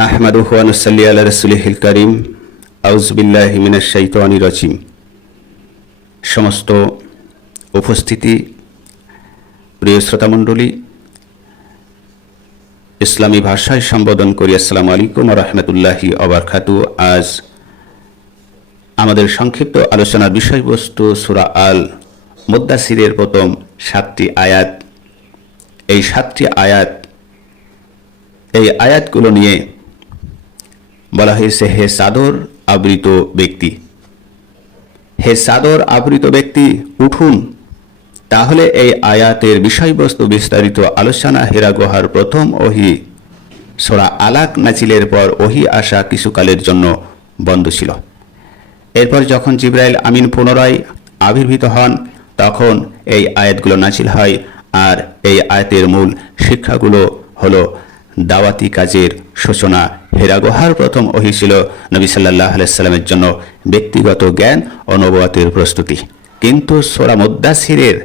নাহমাদুহু ওয়া নুসাল্লি আলা রাসূলিহিল কারীম। আউযু বিল্লাহি মিনাশ শাইতানির রাজীম। সমস্ত উপস্থিতি প্রিয় শ্রোতামণ্ডলী, ইসলামী ভাষায় সম্বোধন করি আসসালামু আলাইকুম ওয়া রাহমাতুল্লাহি ওয়া বারাকাতুহু। আজ আমাদের সংক্ষিপ্ত আলোচনার বিষয়বস্তু সূরা আল মুদ্দাসিরের প্রথম 7টি আয়াত। এই 7টি আয়াত, এই আয়াতগুলো নিয়ে বলা হয়েছে, হে চাদর আবৃত ব্যক্তি, হে চাদর আবৃত ব্যক্তি উঠুন। তাহলে এই আয়াতের বিষয়বস্তু বিস্তারিত আলোচনা। হেরা গুহার প্রথম ওহী সূরা আলাক নাজিলের পর ওহী আসা কিছুকালের জন্য বন্ধ ছিল। এরপর যখন জিবরাইল আমিন পুনরায় আবির্ভূত হন, তখন এই আয়াতগুলো নাজিল হয়। আর এই আয়াতের মূল শিক্ষাগুলো হলো দাওয়াতি কাজের সূচনা। হেরা গুহার প্রথম ওহী ছিল নবী সাল্লাল্লাহু আলাইহি সাল্লামের জন্য ব্যক্তিগত জ্ঞান ও নবুয়তের প্রস্তুতি। কিন্তু সূরা মুদ্দাসিরের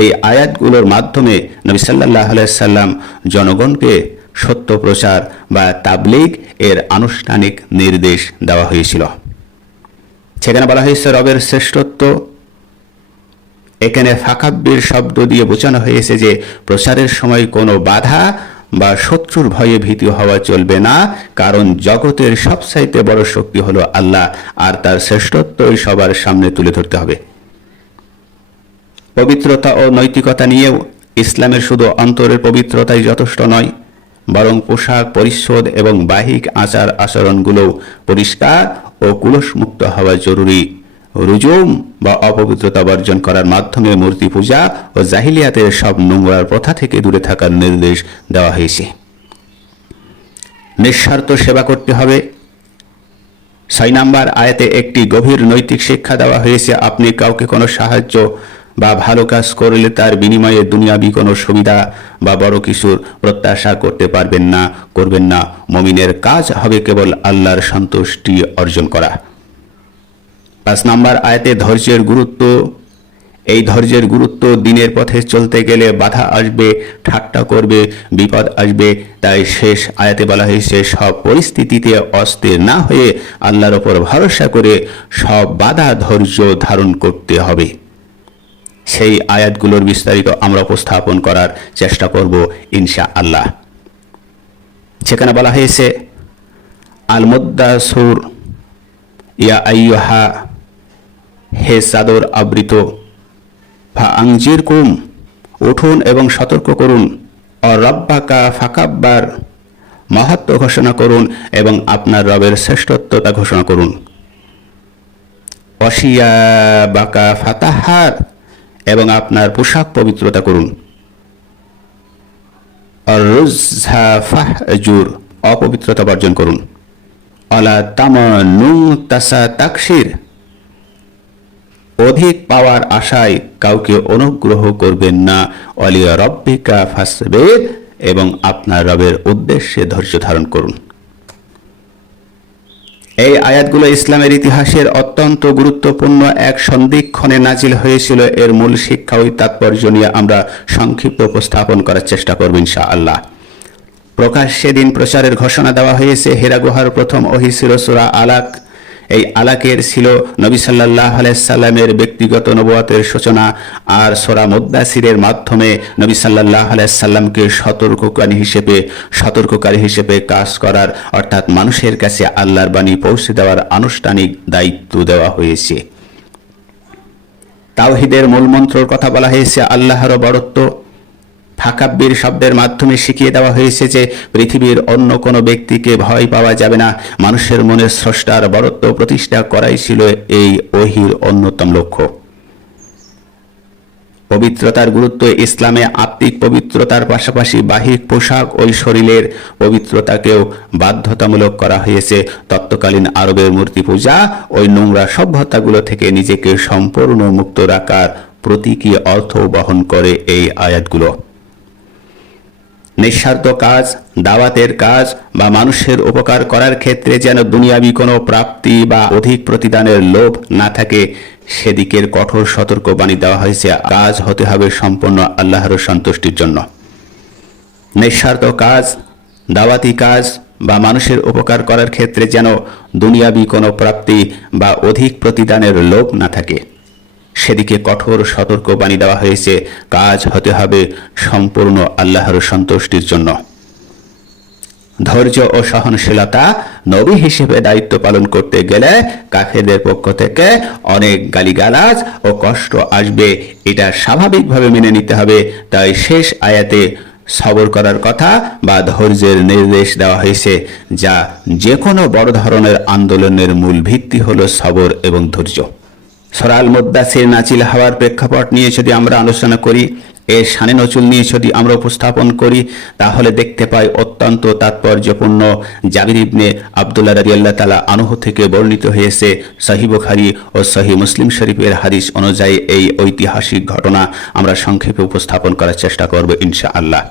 এই আয়াতগুলোর মাধ্যমে নবী সাল্লাল্লাহু আলাইহি সাল্লাম জনগণকে সত্য প্রচার বা তাবলীগ এর আনুষ্ঠানিক নির্দেশ দেওয়া হয়েছিল। সেখানে বলা হয়েছে রবের শ্রেষ্ঠত্ব। এখানে ফাকাব্বির শব্দ দিয়ে বোঝানো হয়েছে যে প্রচারের সময় কোনো বাধা বা শত্রুর ভয়ে ভীতি হওয়া চলবে না, কারণ জগতের সবচাইতে বড় শক্তি হলো আল্লাহ, আর তার শ্রেষ্ঠত্বই সবার সামনে তুলে ধরতে হবে। পবিত্রতা ও নৈতিকতা নিয়েও ইসলামের শুধু অন্তরের পবিত্রতাই যথেষ্ট নয়, বরং পোশাক পরিচ্ছদ এবং বাহ্যিক আচার আচরণগুলোও পরিষ্কার ও কুলুষমুক্ত হওয়া জরুরি। রুজুম বা অপবিত্রতা বর্জন করার মাধ্যমে মূর্তি পূজা ও জাহিলিয়াতের সব নোংরার প্রথা থেকে দূরে থাকার নির্দেশ দেওয়া হয়েছে। নিঃস্বার্থ সেবা করতে হবে। 6 নম্বর আয়াতে একটি গভীর নৈতিক শিক্ষা দেওয়া হয়েছে। আপনি কাউকে কোনো সাহায্য বা ভালো কাজ করলে তার বিনিময়ে দুনিয়াবি কোনো সুবিধা বা বড় কিছুর প্রত্যাশা করবেন না। মুমিনের কাজ হবে কেবল আল্লাহর সন্তুষ্টি অর্জন করা। 5 নম্বর আয়াতে ধৈর্যের গুরুত্ব। এই ধৈর্যের গুরুত্ব, দিনের পথে চলতে গেলে বাধা আসবে, ঠাট্টা করবে, বিপদ আসবে। তাই শেষ আয়াতে বলা হয়েছে সব পরিস্থিতিতে অস্থির না হয়ে আল্লাহর ওপর ভরসা করে সব বাধা ধৈর্য ধারণ করতে হবে। সেই আয়াতগুলোর বিস্তারিত আমরা উপস্থাপন করার চেষ্টা করব ইনশাআল্লাহ। সেখানে বলা হয়েছে আল মুদ্দাসির ইয়া আইয়ুহা, হে চাদর আবৃত, ফাআনজিরকুম, উঠুন এবং সতর্ক করুন। অ রাব্বাকা ফাকাব্বার, মহত্ব ঘোষণা করুন এবং আপনার রবের শ্রেষ্ঠত্বতা ঘোষণা করুন। অশিয়াবাকা ফাতাহার, এবং আপনার পোশাক পবিত্রতা করুন। অরুযা ফাহজুর, অপবিত্রতা বর্জন করুন। আলা তামান্নু তাসাতাকসির, অধিক পাওয়ার আশায় কাউকে অনুগ্রহ করবেন না। ওয়ালিয়া রব্বিকা ফাসবির, এবং আপনার রবের উদ্দেশ্যে ধৈর্য ধারণ করুন। এই আয়াতগুলো ইসলামের ইতিহাসের অত্যন্ত গুরুত্বপূর্ণ এক সন্ধিক্ষণে নাজিল হয়েছিল। এর মূল শিক্ষা ও তাৎপর্য নিয়ে আমরা সংক্ষিপ্ত উপস্থাপন করার চেষ্টা করব ইনশাআল্লাহ। প্রকাশ্যে দিন প্রচারের ঘোষণা দেওয়া হয়েছে। হেরা গুহার প্রথম ওহী ছিল সূরা আলাক। এই আলাকের ছিল নবী সাল্লাল্লাহু আলাইহি সাল্লামের ব্যক্তিগত নবুয়তের সূচনা। আর সূরা মুদ্দাসিরের মাধ্যমে নবী সাল্লাল্লাহু আলাইহি সাল্লামকে সতর্ককারী হিসেবে কাজ করার, অর্থাৎ মানুষের কাছে আল্লাহর বাণী পৌঁছে দেওয়ার আনুষ্ঠানিক দায়িত্ব দেওয়া হয়েছে। তাওহীদের মূল মন্ত্রের কথা বলা হয়েছে, আল্লাহর বড়ত্ব। ফাকাব্বির শব্দের মাধ্যমে শিখিয়ে দেওয়া হয়েছে যে পৃথিবীর অন্য কোনো ব্যক্তিকে ভয় পাওয়া যাবে না। মানুষের মনে স্রষ্টার বড়ত্ব প্রতিষ্ঠা করাই ছিল এই ওহীর অন্যতম লক্ষ্য। পবিত্রতার গুরুত্ব। ইসলামে আত্মিক পবিত্রতার পাশাপাশি বাহ্যিক পোশাক ওই শরীরের পবিত্রতাকেও বাধ্যতামূলক করা হয়েছে। তৎকালীন আরবের মূর্তি পূজা ওই নোংরা সভ্যতাগুলো থেকে নিজেকে সম্পূর্ণ মুক্ত রাখার প্রতীকী অর্থ বহন করে এই আয়াতগুলো। নিঃস্বার্থ কাজ, দাওয়াতের কাজ বা মানুষের উপকার করার ক্ষেত্রে যেন দুনিয়াবি কোনো প্রাপ্তি বা অধিক প্রতিদানের লোভ না থাকে, সেদিকের কঠোর সতর্কবাণী দেওয়া হয়েছে। কাজ হতে হবে সম্পূর্ণ আল্লাহর সন্তুষ্টির জন্য। নিঃস্বার্থ কাজ, দাওয়াতি কাজ বা মানুষের উপকার করার ক্ষেত্রে যেন দুনিয়াবি কোনো প্রাপ্তি বা অধিক প্রতিদানের লোভ না থাকে, সেদিকে কঠোর সতর্কবাণী দেওয়া হয়েছে। কাজ হতে হবে সম্পূর্ণ আল্লাহর সন্তুষ্টির জন্য। ধৈর্য ও সহনশীলতা নবী হিসেবে দায়িত্ব পালন করতে গেলে কাফেরদের পক্ষ থেকে অনেক গালিগালাজ ও কষ্ট আসবে, এটা স্বাভাবিকভাবে মেনে নিতে হবে। তাই শেষ আয়াতে সবর করার কথা বা ধৈর্যের নির্দেশ দেওয়া হয়েছে, যা যে কোনো বড় ধরনের আন্দোলনের মূল ভিত্তি হলো সবর এবং ধৈর্য। সূরা আল মুদ্দাসির নাজিল হওয়ার প্রেক্ষাপট নিয়ে যদি আমরা আলোচনা করি, এর শানে নজুল নিয়ে যদি আমরা উপস্থাপন করি, তাহলে দেখতে পাই অত্যন্ত তাৎপর্যপূর্ণ। জাবির ইবনে আব্দুল্লাহ রাদিয়াল্লাহু তাআলা আনহু থেকে বর্ণিত হয়েছে, সহিহ বুখারী ও সহিহ মুসলিম শরীফের হাদিস অনুযায়ী এই ঐতিহাসিক ঘটনা আমরা সংক্ষেপে উপস্থাপন করার চেষ্টা করব ইনশাআল্লাহ।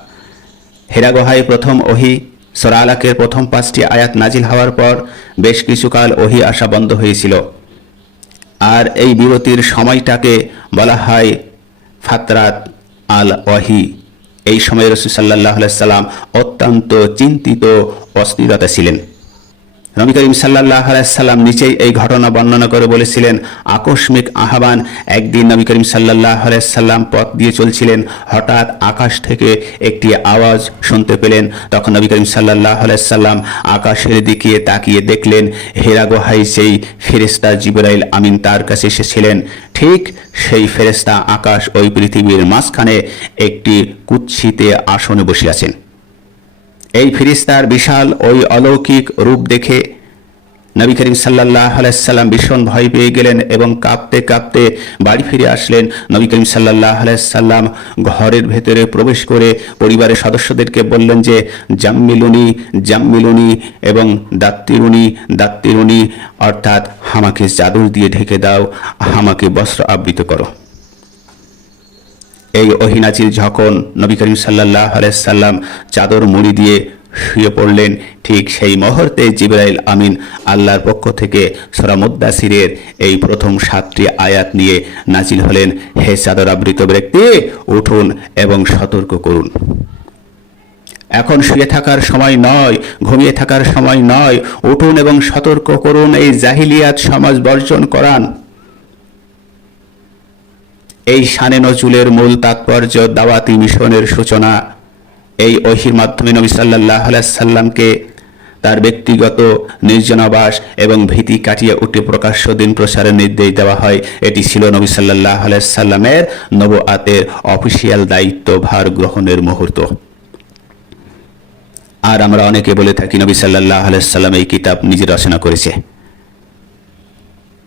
হিরা গুহায় প্রথম ওহী সূরা আলাকের প্রথম 5টি আয়াত নাজিল হওয়ার পর বেশ কিছুকাল ওহী আসা বন্ধ হয়েছিল, আর এই বিরতির সময়টাকে বলা হয় ফাতরাত আল ওয়াহি। এই সময় রাসূল সাল্লাল্লাহু আলাইহি সাল্লাম অত্যন্ত চিন্তিত অস্থিরতা ছিলেন। নবী করিম সাল্লাল্লাহু আলাইহি সাল্লাম নিচেই এই ঘটনা বর্ণনা করে বলেছিলেন, আকস্মিক আহ্বান। একদিন নবী করিম সাল্লাল্লাহু আলাইহি সাল্লাম পথ দিয়ে চলছিলেন, হঠাৎ আকাশ থেকে একটি আওয়াজ শুনতে পেলেন। তখন নবী করিম সাল্লাল্লাহু আলাইহি সাল্লাম আকাশের দিকে তাকিয়ে দেখলেন হিরা গুহায় সেই ফেরেশতা জিবরাইল আমিন তার কাছে এসেছিলেন। ঠিক সেই ফেরেশতা আকাশ ওই পৃথিবীর মাঝখানে একটি কুৎসিতে আসনে বসে আছেন। এই ফেরেশতার বিশাল ওই অলৌকিক রূপ দেখে নবী করিম সাল্লাল্লাহু আলাইহি সাল্লাম ভীষণ ভয় পেয়ে গেলেন এবং কাঁপতে কাঁপতে বাড়ি ফিরে আসলেন। নবী করিম সাল্লাল্লাহু আলাইহি সাল্লাম ঘরের ভেতরে প্রবেশ করে পরিবারের সদস্যদেরকে বললেন যে জাম্মিলুনি জাম্মিলুনি এবং দাত্তিরুনি দাত্তিরুনি, অর্থাৎ আমাকে চাদর দিয়ে ঢেকে দাও, আমাকে বস্ত্র আবৃত করো। এই ওহী নাজিল যখন নবী করিম সাল্লাল্লাহু আলাইহি সাল্লাম চাদর মুড়ি দিয়ে শুয়ে পড়লেন, ঠিক সেই মুহূর্তে জিবরাইল আমিন আল্লাহর পক্ষ থেকে সূরা মুদ্দাসিরের এই প্রথম 7টি আয়াত নিয়ে নাজিল হলেন, হে চাদর আবৃত ব্যক্তি, উঠুন এবং সতর্ক করুন। এখন শুয়ে থাকার সময় নয়, ঘুমিয়ে থাকার সময় নয়, উঠুন এবং সতর্ক করুন, এই জাহিলিয়াত সমাজ বর্জন করান। এই শানে নজুলের মূল তাৎপর্য দাওয়াতি মিশনের সূচনা। এই ওহীর মাধ্যমে নবী সাল্লাল্লাহু আলাইহি সাল্লামকে তার ব্যক্তিগত নির্জনাবাস এবং ভীতি কাটিয়ে উঠে প্রকাশ্য দিন প্রচারের নির্দেশ দেওয়া হয়। এটি ছিল নবী সাল্লাল্লাহু আলাইহি সাল্লামের নবুয়াতের অফিসিয়াল দায়িত্বভার গ্রহণের মুহূর্ত। আর আমরা অনেকে বলে থাকি নবী সাল্লাল্লাহু আলাইহি সাল্লাম এই কিতাব নিজে রচনা করেছে।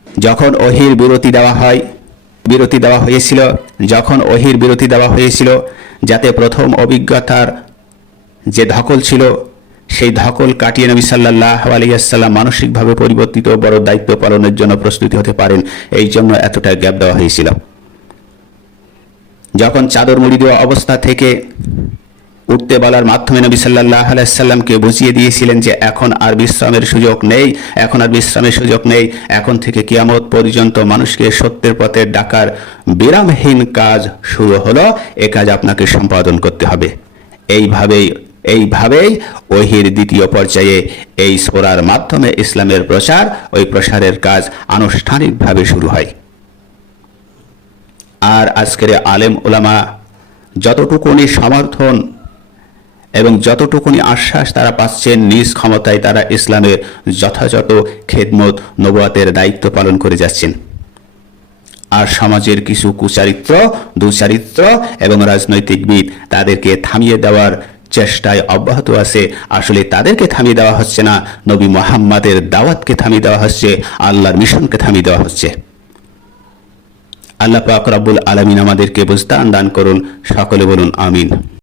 যখন ওহীর বিরতি দেওয়া হয়েছিল, যাতে প্রথম অভিজ্ঞতার যে ধকল ছিল সেই ধকল কাটিয়ে নবী সাল্লাল্লাহু আলাইহি ওয়াসাল্লাম মানসিকভাবে পরিবর্তিত বড় দায়িত্ব পালনের জন্য প্রস্তুতি হতে পারেন, এই জন্য এতটা গ্যাপ দেওয়া হয়েছিল। যখন চাদর মুড়ি দেওয়া অবস্থা থেকে উঠতে বলার মাধ্যমে নবী সাল্লাল্লাহু আলাইহি ওয়াসাল্লামকে বুঝিয়ে দিয়েছিলেন যে এখন আর বিশ্রামের সুযোগ নেই, এখন থেকে কিয়ামত পর্যন্ত মানুষকে সত্যের পথে ডাকার বিরামহীন কাজ শুরু হলো, এ কাজ আপনাকে সম্পাদন করতে হবে। এইভাবেই ওহীর দ্বিতীয় পর্যায়ে এই সূরার মাধ্যমে ইসলামের প্রসারের কাজ আনুষ্ঠানিকভাবে শুরু হয়। আর আজকের আলেম উলামা যতটুকুনি সমর্থন এবং যতটুকুনি আশ্বাস তারা পাচ্ছেন, নিজ ক্ষমতায় তারা ইসলামের যথাযথ খেদমত নবুয়াতের দায়িত্ব পালন করে যাচ্ছেন। আর সমাজের কিছু কুচারিত্র, দুচারিত্র এবং রাজনৈতিকবিদ তাদেরকে থামিয়ে দেওয়ার চেষ্টায় অব্যাহত আছে। আসলে তাদেরকে থামিয়ে দেওয়া হচ্ছে না, নবী মুহাম্মাদের দাওয়াতকে থামিয়ে দেওয়া হচ্ছে, আল্লাহর মিশনকে থামিয়ে দেওয়া হচ্ছে। আল্লাহ পাক রব্বুল আলামিন আমাদেরকে বুঝদান দান করুন। সকলে বলুন আমিন।